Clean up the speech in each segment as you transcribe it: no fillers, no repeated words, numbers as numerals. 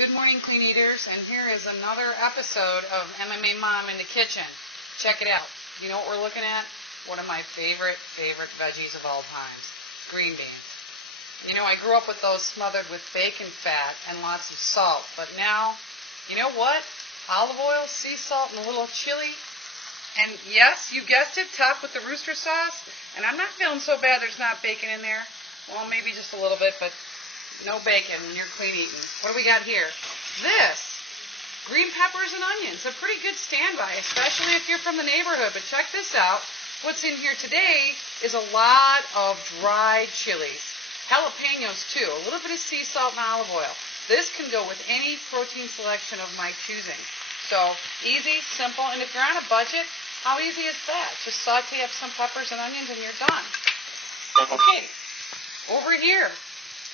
Good morning, Clean Eaters, and here is another episode of MMA Mom in the Kitchen. Check it out. You know what we're looking at? One of my favorite veggies of all times, green beans. You know, I grew up with those smothered with bacon fat and lots of salt, but now, you know what? Olive oil, sea salt, and a little chili. And yes, you guessed it, topped with the rooster sauce. And I'm not feeling so bad there's not bacon in there. Well, maybe just a little bit, but no bacon when you're clean eating. What do we got here? This, green peppers and onions. A pretty good standby, especially if you're from the neighborhood. But check this out. What's in here today is a lot of dried chilies. Jalapenos, too. A little bit of sea salt and olive oil. This can go with any protein selection of my choosing. So, easy, simple, and if you're on a budget, how easy is that? Just saute up some peppers and onions and you're done. Okay, over here,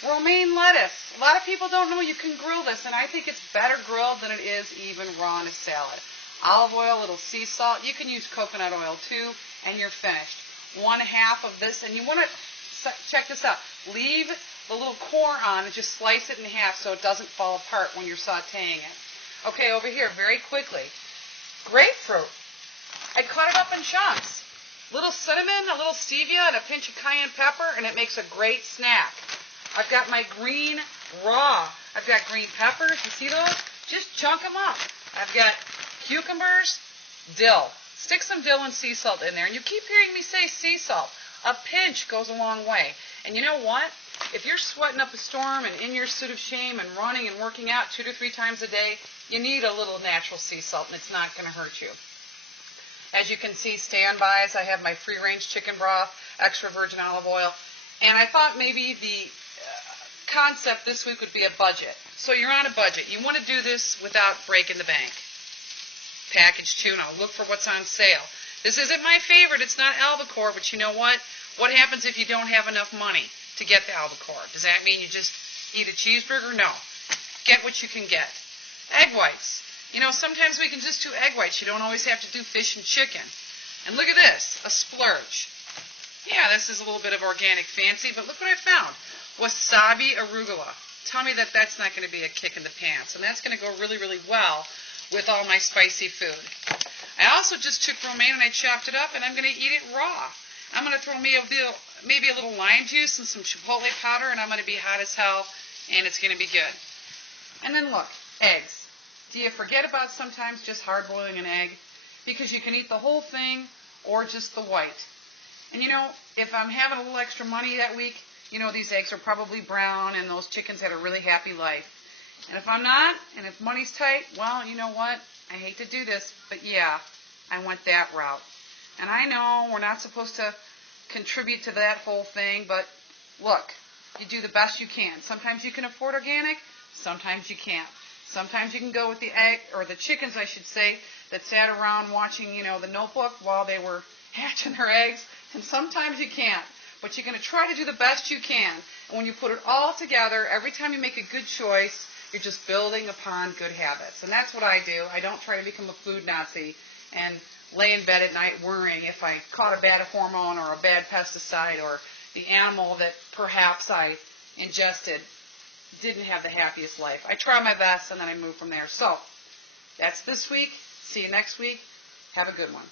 romaine lettuce. A lot of people don't know you can grill this, and I think it's better grilled than it is even raw in a salad. Olive oil, a little sea salt. You can use coconut oil too, and you're finished. 1/2 of this, and you want to, check this out, leave the little core on and just slice it in half so it doesn't fall apart when you're sauteing it. Okay, over here, very quickly, grapefruit. I cut it up in chunks. Little cinnamon, a little stevia, and a pinch of cayenne pepper, and it makes a great snack. I've got my green raw. I've got green peppers. You see those? Just chunk them up. I've got cucumbers, dill. Stick some dill and sea salt in there. And you keep hearing me say sea salt. A pinch goes a long way. And you know what? If you're sweating up a storm and in your suit of shame and running and working out 2 to 3 times a day, you need a little natural sea salt, and it's not going to hurt you. As you can see, standbys, I have my free-range chicken broth, extra virgin olive oil, and I thought maybe the concept this week would be a budget. So you're on a budget. You want to do this without breaking the bank. Packaged tuna. Look for what's on sale. This isn't my favorite. It's not albacore, but you know what? What happens if you don't have enough money to get the albacore? Does that mean you just eat a cheeseburger? No. Get what you can get. Egg whites. You know, sometimes we can just do egg whites. You don't always have to do fish and chicken. And look at this, a splurge. Yeah, this is a little bit of organic fancy, but look what I found. Wasabi arugula. Tell me that that's not going to be a kick in the pants. And that's going to go really, really well with all my spicy food. I also just took romaine and I chopped it up, and I'm going to eat it raw. I'm going to throw maybe a little lime juice and some chipotle powder, and I'm going to be hot as hell, and it's going to be good. And then look, eggs. Do you forget about sometimes just hard-boiling an egg? Because you can eat the whole thing or just the white. And you know, if I'm having a little extra money that week, you know, these eggs are probably brown and those chickens had a really happy life. And if I'm not, and if money's tight, well, you know what? I hate to do this, but yeah, I went that route. And I know we're not supposed to contribute to that whole thing, but look, you do the best you can. Sometimes you can afford organic, sometimes you can't. Sometimes you can go with the egg, or the chickens, I should say, that sat around watching, you know, The Notebook while they were hatching their eggs, and sometimes you can't. But you're going to try to do the best you can. And when you put it all together, every time you make a good choice, you're just building upon good habits. And that's what I do. I don't try to become a food Nazi and lay in bed at night worrying if I caught a bad hormone or a bad pesticide or the animal that perhaps I ingested didn't have the happiest life. I try my best and then I move from there. So, that's this week. See you next week. Have a good one.